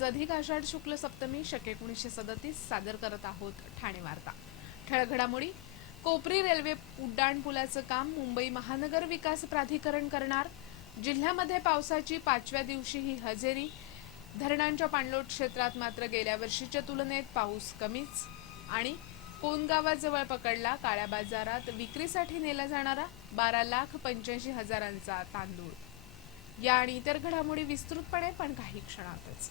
आज अधिक आषाढ शुक्ल सप्तमी शक एकोणीसशे सदतीस सादर करत आहोत ठाणे वार्ता. ठळघडामोडी कोपरी रेल्वे उड्डाण पुलाचं काम मुंबई महानगर विकास प्राधिकरण करणार. जिल्ह्यामध्ये पावसाची पाचव्या दिवशी ही हजेरी. धरणांच्या पाणलोट क्षेत्रात मात्र गेल्या वर्षीच्या तुलनेत पाऊस कमीच. आणि कोनगावाजवळ पकडला काळ्या बाजारात विक्रीसाठी नेला जाणारा बारा लाख पंच्याऐंशी हजारांचा तांदूळ. या आणि इतर घडामोडी विस्तृतपणे पण काही क्षणातच.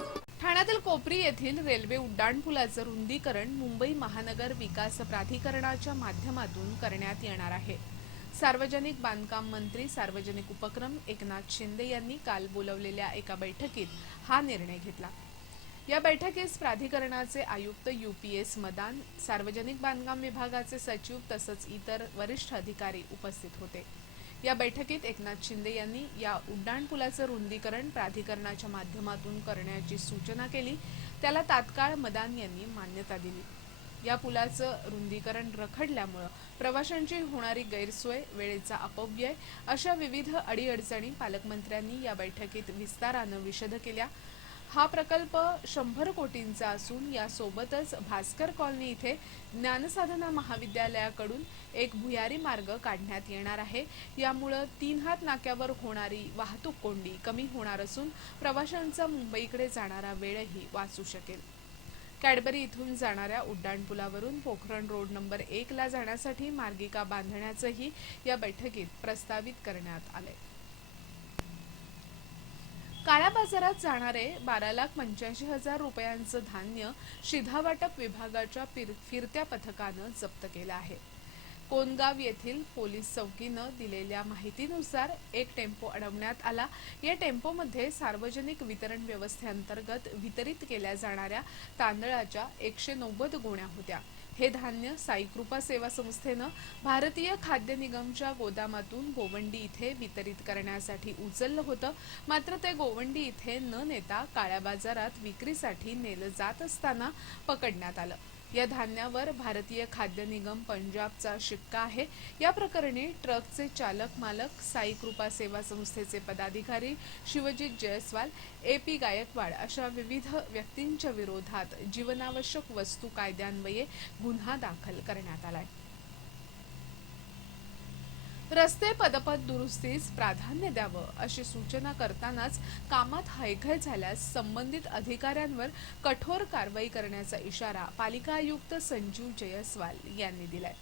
पुण्यातील कोपरी येथील रेल्वे उड्डाणपुलाचं रुंदीकरण मुंबई महानगर विकास प्राधिकरणाच्या माध्यमातून करण्यात येणार आहे. सार्वजनिक बांधकाम मंत्री सार्वजनिक उपक्रम एकनाथ शिंदे यांनी काल बोलवलेल्या एका बैठकीत हा निर्णय घेतला. या बैठकीस प्राधिकरणाचे आयुक्त यू पी एस मदान सार्वजनिक बांधकाम विभागाचे सचिव तसंच इतर वरिष्ठ अधिकारी उपस्थित होते. या बैठकीत एकनाथ शिंदे यांनी या उड्डाणपुलाचं रुंदीकरण प्राधिकरणाच्या माध्यमातून करण्याची सूचना केली. त्याला तात्काळ मदान यांनी मान्यता दिली. या पुलाचं रुंदीकरण रखडल्यामुळं प्रवाशांची होणारी गैरसोय वेळेचा अपव्यय अशा विविध अडीअडचणी पालकमंत्र्यांनी या बैठकीत विस्तारानं विशद केल्या. हा प्रकल्प शंभर कोटींचा असून यासोबतच भास्कर कॉलनी इथे ज्ञानसाधना महाविद्यालयाकडून एक भुयारी मार्ग काढण्यात येणार आहे. यामुळं तीन हात नाक्यावर होणारी वाहतूक कोंडी कमी होणार असून प्रवाशांचा मुंबईकडे जाणारा वेळही वाचू शकेल. कॅडबरी इथून जाणाऱ्या उड्डाणपुलावरून पोखरण रोड नंबर एकला जाण्यासाठी मार्गिका बांधण्याचंही या बैठकीत प्रस्तावित करण्यात आले काळ्या बाजारात जाणारे बारा लाख पंच्याऐंशी हजार रुपयांचं धान्य शिधावाटप विभागाच्या फिर- फिरत्या पथकानं जप्त केलं आहे. कोनगाव येथील पोलीस चौकीनं दिलेल्या माहितीनुसार एक टेम्पो अडवण्यात आला. या टेम्पोमध्ये सार्वजनिक वितरण व्यवस्थेअंतर्गत वितरित केल्या जाणाऱ्या तांदळाच्या एकशे नव्वद गोण्या होत्या. हे धान्य साईकृपा सेवा संस्थेनं भारतीय खाद्य निगमच्या गोदामातून गोवंडी इथे वितरित करण्यासाठी उचललं होतं. मात्र ते गोवंडी इथे न नेता काळ्या बाजारात विक्रीसाठी नेलं जात असताना पकडण्यात आलं. या धान्यावर भारतीय खाद्य निगम पंजाबचा शिक्का आहे. या प्रकरणी ट्रकचे चालक मालक साई कृपा सेवा संस्थेचे पदाधिकारी शिवजित जयस्वाल ए पी गायकवाड अशा विविध व्यक्तींच्या विरोधात जीवनावश्यक वस्तू कायद्यान्वये गुन्हा दाखल करण्यात आला आहे रस्ते पदपथ दुरुस्तीस प्राधान्य द्यावं अशी सूचना करतानाच कामात हायघय झाल्यास संबंधित अधिकाऱ्यांवर कठोर कारवाई करण्याचा इशारा पालिका आयुक्त संजीव जयस्वाल यांनी दिलाय.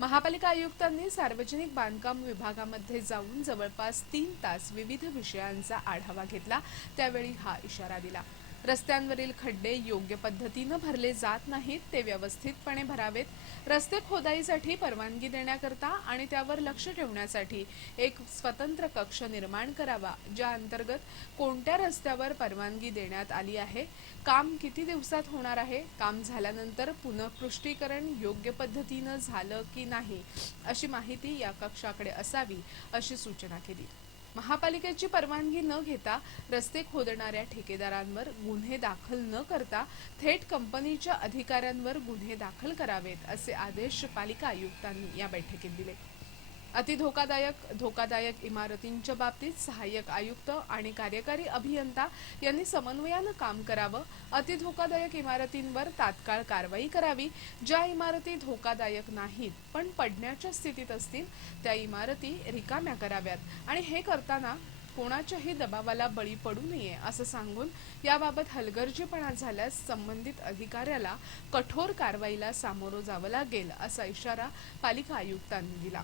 महापालिका आयुक्तांनी सार्वजनिक बांधकाम विभागामध्ये जाऊन जवळपास तीन तास विविध विषयांचा आढावा घेतला त्यावेळी हा इशारा दिला. रस्त्यांवरील खड्डे योग्य पद्धतीनं भरले जात नाहीत ते व्यवस्थितपणे भरावेत. रस्ते खोदाईसाठी परवानगी देण्याकरता आणि त्यावर लक्ष ठेवण्यासाठी एक स्वतंत्र कक्ष निर्माण करावा ज्या अंतर्गत कोणत्या रस्त्यावर परवानगी देण्यात आली आहे काम किती दिवसात होणार आहे काम झाल्यानंतर पुनःपृष्टीकरण योग्य पद्धतीनं झालं की नाही अशी माहिती या कक्षाकडे असावी अशी सूचना केली. महापालिकेची परवानगी न घेता रस्ते खोदणाऱ्या ठेकेदारांवर गुन्हे दाखल न करता थेट कंपनीच्या अधिकाऱ्यांवर गुन्हे दाखल करावेत असे आदेश पालिका आयुक्तांनी या बैठकीत दिले. अति धोकादायक धोकादायक इमारतींच्या बाबतीत सहाय्यक आयुक्त आणि कार्यकारी अभियंता यांनी समन्वयानं काम करावं. अति धोकादायक इमारतींवर तात्काळ कारवाई करावी. ज्या इमारती धोकादायक नाहीत पण पडण्याच्या स्थितीत असतील त्या इमारती रिकाम्या कराव्यात. आणि हे करताना कोणाच्याही दबावाला बळी पडू नये असं सांगून याबाबत हलगर्जीपणा झाल्यास संबंधित अधिकाऱ्याला कठोर कारवाईला सामोरं जावं लागेल असा इशारा पालिका आयुक्तांनी दिला.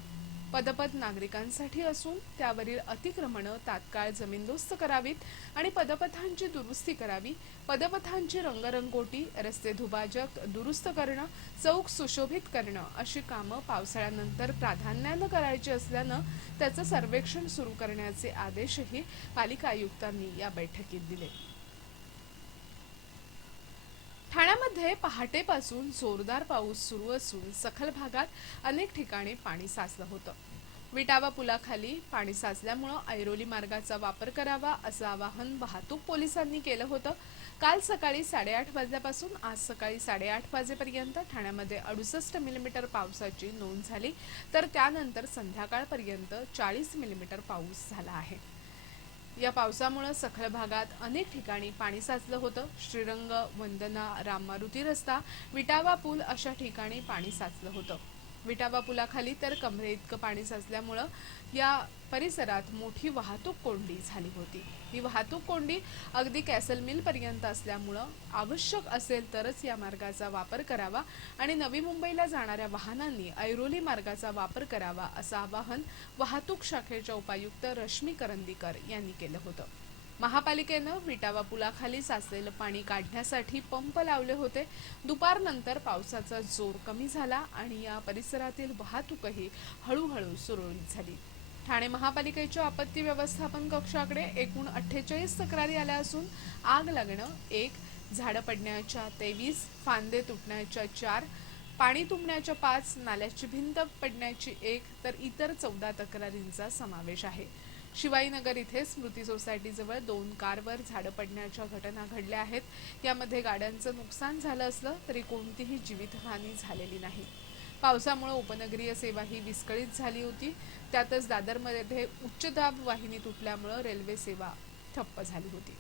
पदपथ नागरिकांसाठी असून त्यावरील अतिक्रमणं तात्काळ जमीनदोस्त करावीत आणि पदपथांची दुरुस्ती करावी पदपथांची रंगरंगोटी रस्ते दुभाजक दुरुस्त करणं चौक सुशोभित करणं अशी कामं पावसाळ्यानंतर प्राधान्यानं करायची असल्यानं त्याचं सर्वेक्षण सुरू करण्याचे आदेशही पालिका आयुक्तांनी या बैठकीत दिले. ठाण्यामध्ये पहाटेपासून जोरदार पाऊस सुरू असून सखल भागात अनेक ठिकाणी पाणी साचलं होतं. विटावा पुलाखाली पाणी साचल्यामुळं ऐरोली मार्गाचा वापर करावा असं आवाहन वाहतूक पोलिसांनी केलं होतं. काल सकाळी साडेआठ वाजल्यापासून आज सकाळी साडेआठ वाजेपर्यंत ठाण्यामध्ये अडुसष्ट मिलीमीटर पावसाची नोंद झाली तर त्यानंतर संध्याकाळपर्यंत चाळीस मिलीमीटर पाऊस झाला आहे. या पावसामुळे सखल भागात अनेक ठिकाणी पाणी साचलं होतं. श्रीरंग वंदना राम मारुती रस्ता विटावा पूल अशा ठिकाणी पाणी साचलं होतं. विटावा पुलाखाली तर कमरे इतकं पाणी साचल्यामुळं या परिसरात मोठी वाहतूक कोंडी झाली होती. ही वाहतूक कोंडी अगदी कॅसल मिल पर्यंत असल्यामुळं आवश्यक असेल तरच या मार्गाचा वापर करावा आणि नवी मुंबईला जाणाऱ्या वाहनांनी ऐरोली मार्गाचा वापर करावा असं आवाहन वाहतूक शाखेच्या उपायुक्त रश्मी करंदीकर यांनी केलं होतं. महापालिकेनं विटावा पुलाखाली साचलेलं पाणी काढण्यासाठी पंप लावले होते. दुपारनंतर पावसाचा जोर कमी झाला आणि या परिसरातील वाहतूकही हळूहळू सुरळीत झाली. ठाणे महापालिकेच्या आपत्ती व्यवस्थापन कक्षाकडे एकूण अठ्ठेचाळीस तक्रारी आल्या असून आग लागणं एक झाडं पडण्याच्या तेवीस फांदे तुटण्याच्या चार पाणी तुंबण्याच्या पाच नाल्याची भिंत पडण्याची एक तर इतर चौदा तक्रारींचा समावेश आहे. शिवाईनगर इथे स्मृती सोसायटीजवळ दोन कारवर झाडं पडण्याच्या घटना घडल्या आहेत. यामध्ये गाड्यांचं नुकसान झालं असलं तरी कोणतीही जीवितहानी झालेली नाही. पावसामुळे उपनगरीय सेवा ही विस्कळीत झाली होती. त्यातच दादरमध्ये उच्चदाब वाहिनी तुटल्यामुळं रेल्वे सेवा ठप्प झाली होती.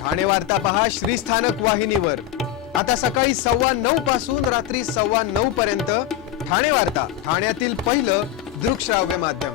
ठाणे वार्ता पहा श्रीस्थानक वाहिनीवर. आता सकाळी सव्वा नऊ पासून रात्री सव्वा नऊ पर्यंत ठाणे वार्ता ठाण्यातील पहिलं दृकश्राव्य माध्यम.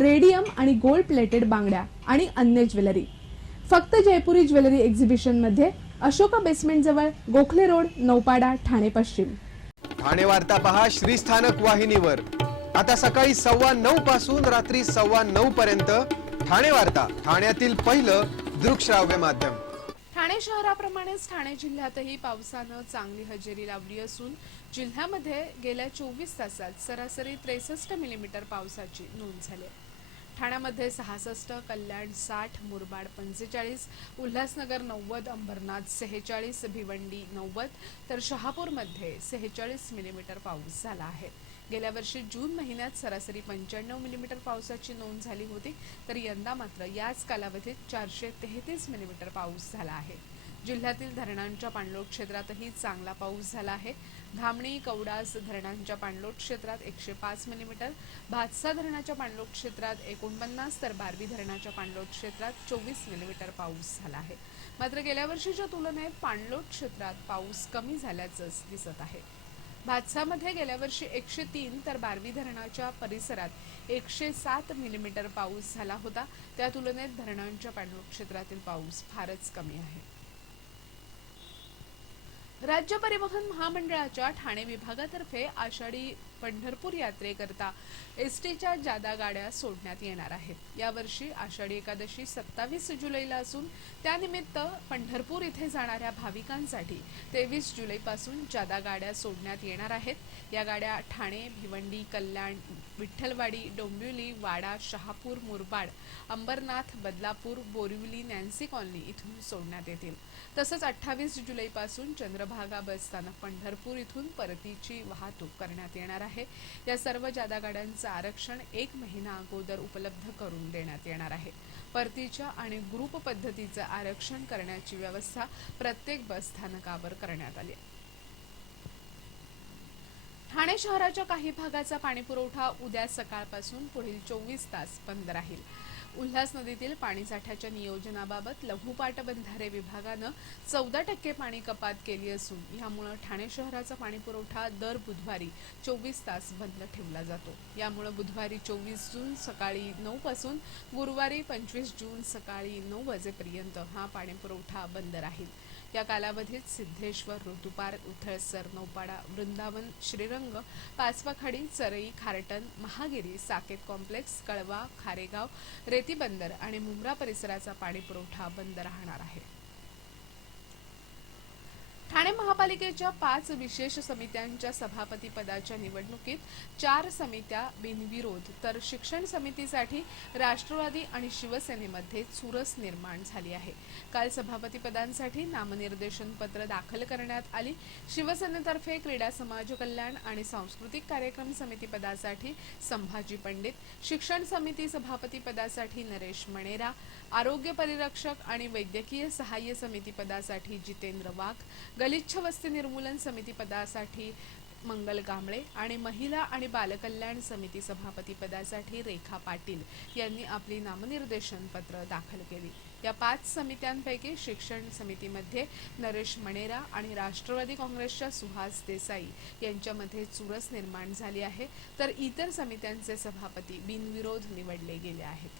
radium आणि गोल्ड प्लेटेड बांगड्या आणि अन्य ज्वेलरी. फक्त जयपुरी ज्वेलरी एक्झिबिशनमध्ये अशोका बेसमेंट जवळ गोखले रोड नौपाडा ठाणे पश्चिम. ठाणे वार्ता पहा श्रीस्थानक वाहिनीवर. आता सकाळी सव्वा नऊ पासून रात्री सव्वा नऊ पर्यंत ठाणे वार्ता ठाण्यातील पहिलं दृकश्राव्य माध्यम. ठाणे शहराप्रमाणेच ठाणे जिल्ह्यातही पावसानं चांगली हजेरी लावली असून जिल्ह्यामध्ये गेल्या चोवीस तासात सरासरी त्रेसष्ट मिलीमीटर पावसाची नोंद झाली आहे. ठाण्यामध्ये सहासष्ट कल्याण साठ मुरबाड पंचेचाळीस उल्हासनगर नव्वद अंबरनाथ सेहेचाळीस भिवंडी नव्वद तर शहापूरमध्ये सेहेचाळीस मिलीमीटर पाऊस झाला आहे. गेल्या वर्षी जून महिन्यात सरासरी पंच्याण्णव मिलीमीटर पावसाची नोंद झाली होती तर यंदा मात्र याच कालावधीत चारशे तेहतीस मिलीमीटर पाऊस झाला आहे. जिल्ह्यातील धरणांच्या पाणलोट क्षेत्रातही चांगला पाऊस झाला आहे. धामणी कवडास धरणांच्या पाणलोट क्षेत्रात एकशे पाच मिलीमीटर भातसा धरणाच्या पाणलोट क्षेत्रात एकोणपन्नास तर बारवी धरणाच्या पाणलोट क्षेत्रात चोवीस मिलीमीटर पाऊस झाला आहे. मात्र गेल्या वर्षीच्या तुलनेत पाणलोट क्षेत्रात पाऊस कमी झाल्याचंच दिसत आहे. भातसामध्ये गेल्या वर्षी एकशे तीन तर बारवी धरणाच्या परिसरात एकशे सात मिलीमीटर पाऊस झाला होता. त्या तुलनेत धरणांच्या पाणलोट क्षेत्रातील पाऊस फारच कमी आहे. राज्य परिवहन महामंडळाच्या ठाणे विभागातर्फे आषाढी पंढरपूर यात्रेकरता एस टीच्या जादा गाड्या सोडण्यात येणार आहेत. यावर्षी आषाढी एकादशी सत्तावीस जुलैला असून त्यानिमित्त पंढरपूर इथे जाणाऱ्या भाविकांसाठी तेवीस जुलैपासून जादा गाड्या सोडण्यात येणार आहेत. या गाड्या ठाणे भिवंडी कल्याण विठ्ठलवाडी डोंबिवली वाडा शहापूर मुरबाड अंबरनाथ बदलापूर बोरिवली नॅन्सी कॉलनी इथून सोडण्यात येतील. तसंच अठ्ठावीस जुलैपासून चंद्रभागा बस स्थानक पंढरपूर इथून परतीची वाहतूक करण्यात येणार आहे. आहे. या सर्व जादा गाड्यांचं आरक्षण एक महिना अगोदर उपलब्ध करून देण्यात येणार आहे. परतीच्या आणि ग्रुप पद्धतीचं आरक्षण करण्याची व्यवस्था प्रत्येक बस स्थानकावर करण्यात आली आहे. ठाणे शहराच्या काही भागाचा पाणीपुरवठा उद्या सकाळपासून पुढील चोवीस तास बंद राहील. उल्हास नदीतील पाणीसाठ्याच्या नियोजनाबाबत लघुपाटबंधारे विभागानं चौदा टक्के पाणी कपात केली असून यामुळं ठाणे शहराचा पाणीपुरवठा दर बुधवारी चोवीस तास बंद ठेवला जातो. यामुळं बुधवारी चोवीस जून सकाळी नऊ पासून गुरुवारी पंचवीस जून सकाळी नऊ वाजेपर्यंत हा पाणीपुरवठा बंद राहील. या कालावधीत सिद्धेश्वर ऋतुपार उथळसर नौपाडा वृंदावन श्रीरंग पाचवाखाडी चरई खारटन महागिरी साकेत कॉम्प्लेक्स कळवा खारेगाव रेती बंदर आणि मुंब्रा परिसराचा पाणीपुरवठा बंद राहणार आहे. ठाणे महापालिकेच्या पाच विशेष समित्यांच्या सभापती पदाच्या निवडणुकीत चार समित्या बिनविरोध तर शिक्षण समितीसाठी राष्ट्रवादी आणि शिवसेनेमध्ये चुरस निर्माण झाली आहे. काल सभापती पदांसाठी नामनिर्देशन पत्र दाखल करण्यात आली. शिवसेनेतर्फे क्रीडा समाज कल्याण आणि सांस्कृतिक कार्यक्रम समिती पदासाठी संभाजी पंडित शिक्षण समिती सभापती पदासाठी नरेश मणेरा आरोग्य परिरक्षक आणि वैद्यकीय सहाय्य समिती पदासाठी जितेंद्र वाघ गलिच्छ वस्ती निर्मूलन समिती पदासाठी मंगल गांबळे आणि महिला आणि बालकल्याण समिती सभापती पदासाठी रेखा पाटील यांनी आपली नामनिर्देशन पत्र दाखल केली. या पाच समित्यांपैकी शिक्षण समितीमध्ये नरेश मणेरा आणि राष्ट्रवादी काँग्रेसच्या सुहास देसाई यांच्यामध्ये चुरस निर्माण झाली आहे. तर इतर समित्यांचे सभापती बिनविरोध निवडले गेले आहेत.